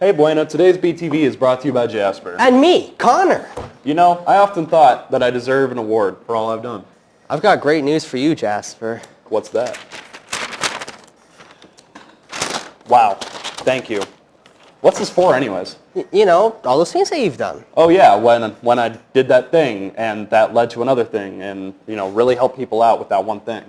Hey Buena, today's BTV is brought to you by Jasper. And me, Connor. You know, I often thought that I deserve an award for all I've done. I've got great news for you, Jasper. What's that? Wow, thank you. What's this for anyways? You know, all those things that you've done. Oh yeah, when I did that thing and that led to another thing and, really helped people out with that one thing.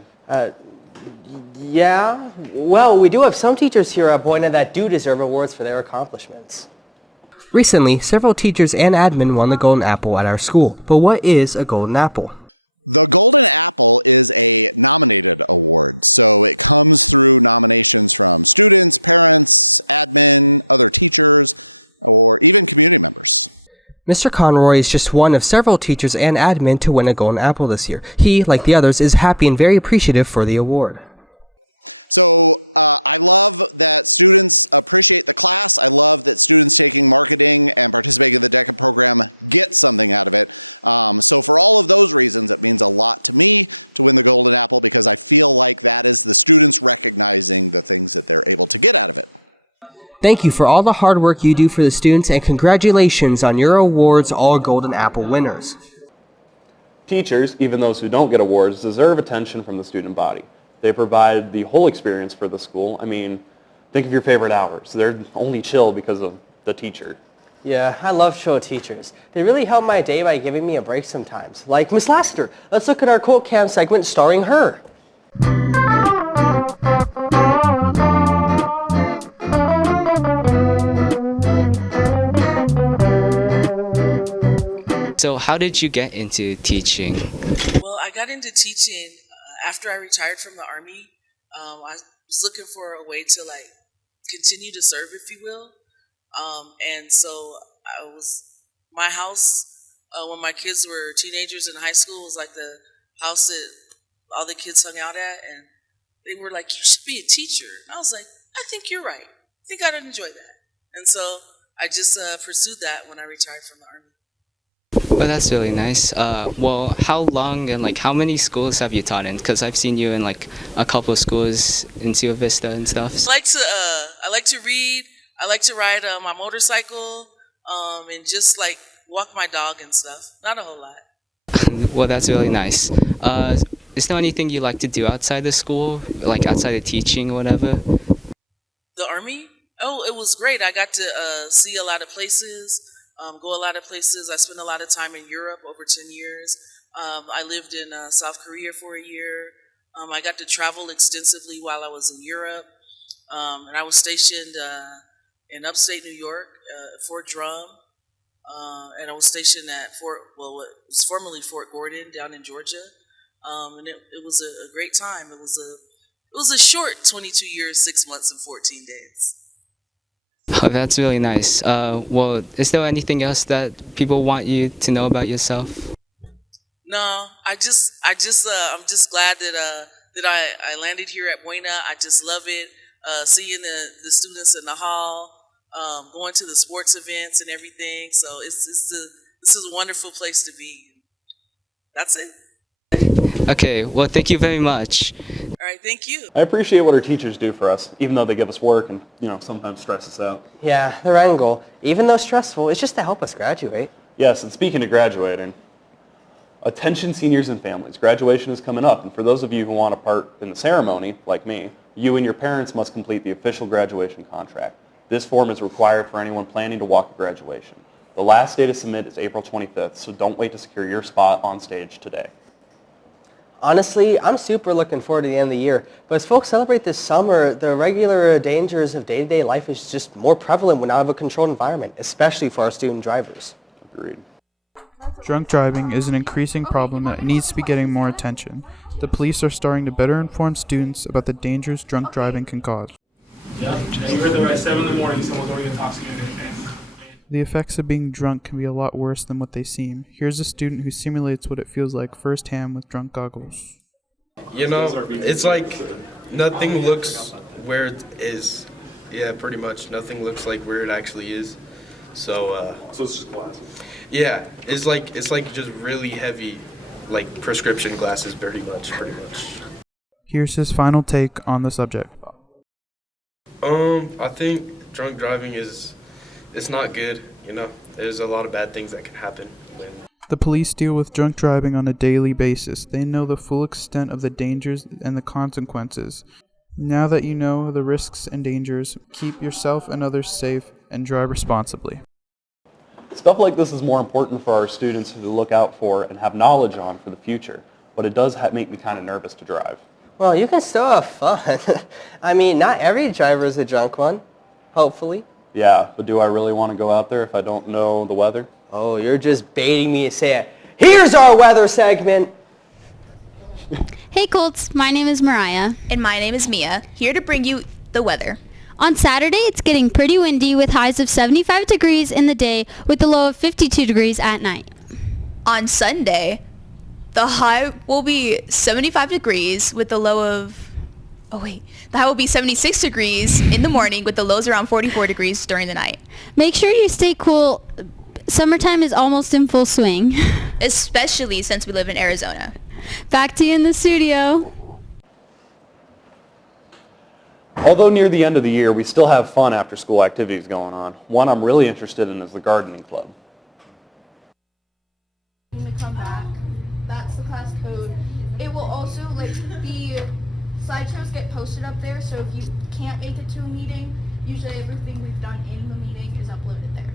Yeah. Well, we do have some teachers here at Buena that do deserve awards for their accomplishments. Recently, several teachers and admin won the Golden Apple at our school. But what is a Golden Apple? Mr. Conroy is just one of several teachers and admin to win a Golden Apple this year. He, like the others, is happy and very appreciative for the award. Thank you for all the hard work you do for the students, and congratulations on your awards, all Golden Apple winners. Teachers, even those who don't get awards, deserve attention from the student body. They provide the whole experience for the school. I mean, think of your favorite hours. They're only chill because of the teacher. Yeah, I love show teachers. They really help my day by giving me a break sometimes. Like Miss Lassiter. Let's look at our quote cam segment starring her. So how did you get into teaching? Well, I got into teaching after I retired from the Army. I was looking for a way to continue to serve, if you will. And so my house, when my kids were teenagers in high school, was like the house that all the kids hung out at. And they were like, you should be a teacher. And I was like, I think you're right. I think I'd enjoy that. And so I just pursued that when I retired from the Army. Well, that's really nice. Well, how long and how many schools have you taught in? Because I've seen you in a couple of schools in Rio Vista and stuff. I like to read. I like to ride my motorcycle, and just walk my dog and stuff. Not a whole lot. Well, that's really nice. Is there anything you like to do outside the school, outside of teaching or whatever? The Army? Oh, it was great. I got to see a lot of places. Go a lot of places. I spent a lot of time in Europe, over 10 years. I lived in South Korea for a year. I got to travel extensively while I was in Europe. And I was stationed in upstate New York, Fort Drum. And I was stationed at what was formerly Fort Gordon down in Georgia. And it was a great time. It was a short 22 years, 6 months, and 14 days. Oh, that's really nice. Well, is there anything else that people want you to know about yourself? No, I'm just glad that I landed here at Buena. I just love it. Seeing the students in the hall, going to the sports events and everything. So this is a wonderful place to be. That's it. Okay. Well, thank you very much. All right, thank you. I appreciate what our teachers do for us, even though they give us work and, sometimes stress us out. Yeah, their end goal, even though stressful, is just to help us graduate. Yes, and speaking of graduating, attention seniors and families. Graduation is coming up, and for those of you who want a part in the ceremony, like me, you and your parents must complete the official graduation contract. This form is required for anyone planning to walk at graduation. The last day to submit is April 25th, so don't wait to secure your spot on stage today. Honestly, I'm super looking forward to the end of the year. But as folks celebrate this summer, the regular dangers of day-to-day life is just more prevalent when out of a controlled environment, especially for our student drivers. Agreed. Drunk driving is an increasing problem that needs to be getting more attention. The police are starting to better inform students about the dangers drunk driving can cause. Yeah, you heard that at 7 in the morning, someone's already intoxicated. The effects of being drunk can be a lot worse than what they seem. Here's a student who simulates what it feels like firsthand with drunk goggles. It's like nothing looks where it is. Yeah, pretty much. Nothing looks like where it actually is. So it's just glasses. Yeah, it's like just really heavy, like prescription glasses, pretty much. Here's his final take on the subject. I think drunk driving is it's not good, you know. There's a lot of bad things that can happen when The police deal with drunk driving on a daily basis. They know the full extent of the dangers and the consequences. Now that you know the risks and dangers, keep yourself and others safe and drive responsibly. Stuff like this is more important for our students to look out for and have knowledge on for the future, but it does make me kind of nervous to drive. Well, you can still have fun. I mean, not every driver is a drunk one, hopefully. Yeah, but do I really want to go out there if I don't know the weather? Oh, you're just baiting me to say it. Here's our weather segment. Hey Colts, my name is Mariah. And my name is Mia, here to bring you the weather. On Saturday, it's getting pretty windy with highs of 75 degrees in the day with a low of 52 degrees at night. On Sunday, the high will be 75 degrees with the low of... the high will be 76 degrees in the morning with the lows around 44 degrees during the night. Make sure you stay cool. Summertime is almost in full swing. Especially since we live in Arizona. Back to you in the studio. Although near the end of the year, we still have fun after school activities going on. One I'm really interested in is the gardening club. To come back, that's the class code. It will also, the slideshows get posted up there, so if you can't make it to a meeting, usually everything we've done in the meeting is uploaded there.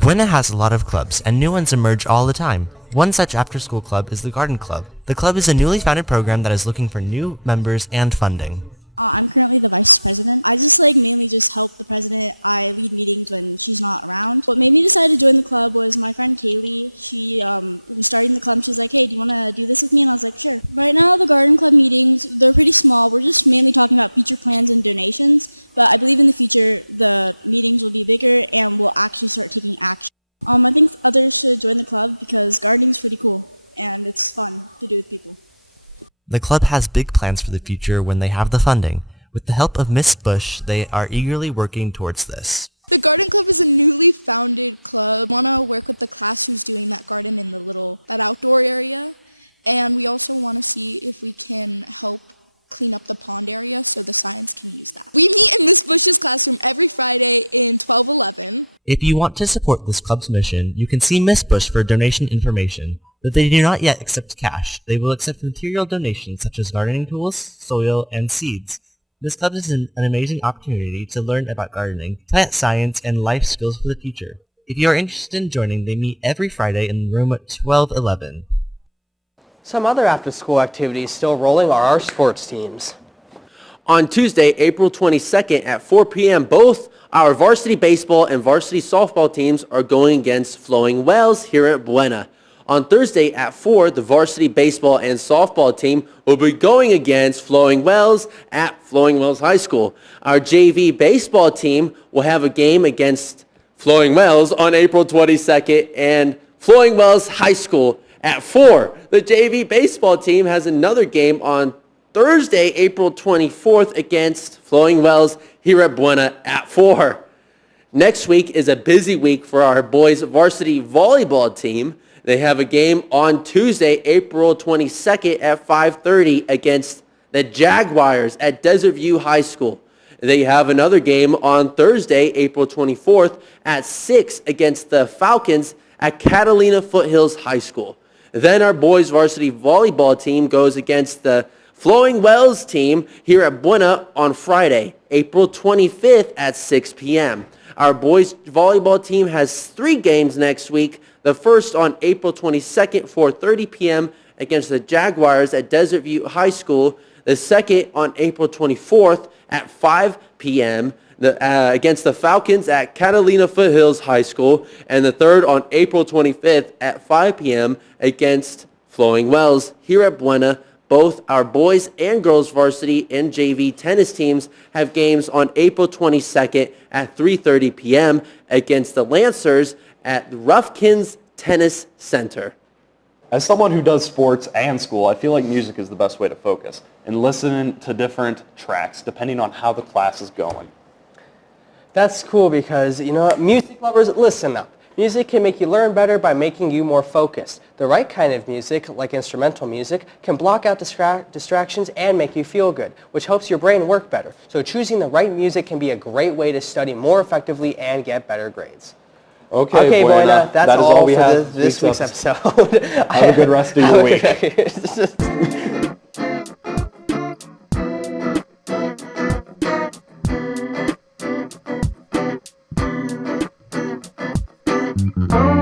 Buena has a lot of clubs, and new ones emerge all the time. One such after-school club is the Garden Club. The club is a newly founded program that is looking for new members and funding. The club has big plans for the future when they have the funding. With the help of Miss Bush, they are eagerly working towards this. If you want to support this club's mission, you can see Miss Bush for donation information. But they do not yet accept cash. They will accept material donations such as gardening tools, soil, and seeds. This club is an amazing opportunity to learn about gardening, plant science, and life skills for the future. If you are interested in joining, they meet every Friday in room 1211. Some other after-school activities still rolling are our sports teams. On Tuesday, April 22nd at 4 p.m., both our varsity baseball and varsity softball teams are going against Flowing Wells here at Buena. On Thursday at 4, the varsity baseball and softball team will be going against Flowing Wells at Flowing Wells High School. Our JV baseball team will have a game against Flowing Wells on April 22nd and Flowing Wells High School at 4. The JV baseball team has another game on Thursday, April 24th against Flowing Wells here at Buena at 4. Next week is a busy week for our boys varsity volleyball team. They have a game on Tuesday, April 22nd at 5:30 against the Jaguars at Desert View High School. They have another game on Thursday, April 24th at 6 against the Falcons at Catalina Foothills High School. Then our boys varsity volleyball team goes against the Flowing Wells team here at Buena on Friday, April 25th at 6 p.m. Our boys volleyball team has 3 games next week. The first on April 22nd, 4:30 p.m. against the Jaguars at Desert View High School. The second on April 24th at 5 p.m. Against the Falcons at Catalina Foothills High School. And the third on April 25th at 5 p.m. against Flowing Wells here at Buena. Both our boys and girls varsity and JV tennis teams have games on April 22nd at 3:30 p.m. against the Lancers at the Ruffkins Tennis Center. As someone who does sports and school, I feel like music is the best way to focus and listen to different tracks depending on how the class is going. That's cool because, you know what, music lovers, listen up. Music can make you learn better by making you more focused. The right kind of music, like instrumental music, can block out distractions and make you feel good, which helps your brain work better. So choosing the right music can be a great way to study more effectively and get better grades. Okay, Buena, that's that is all we for have this week's episode. Have a good rest of your week. Oh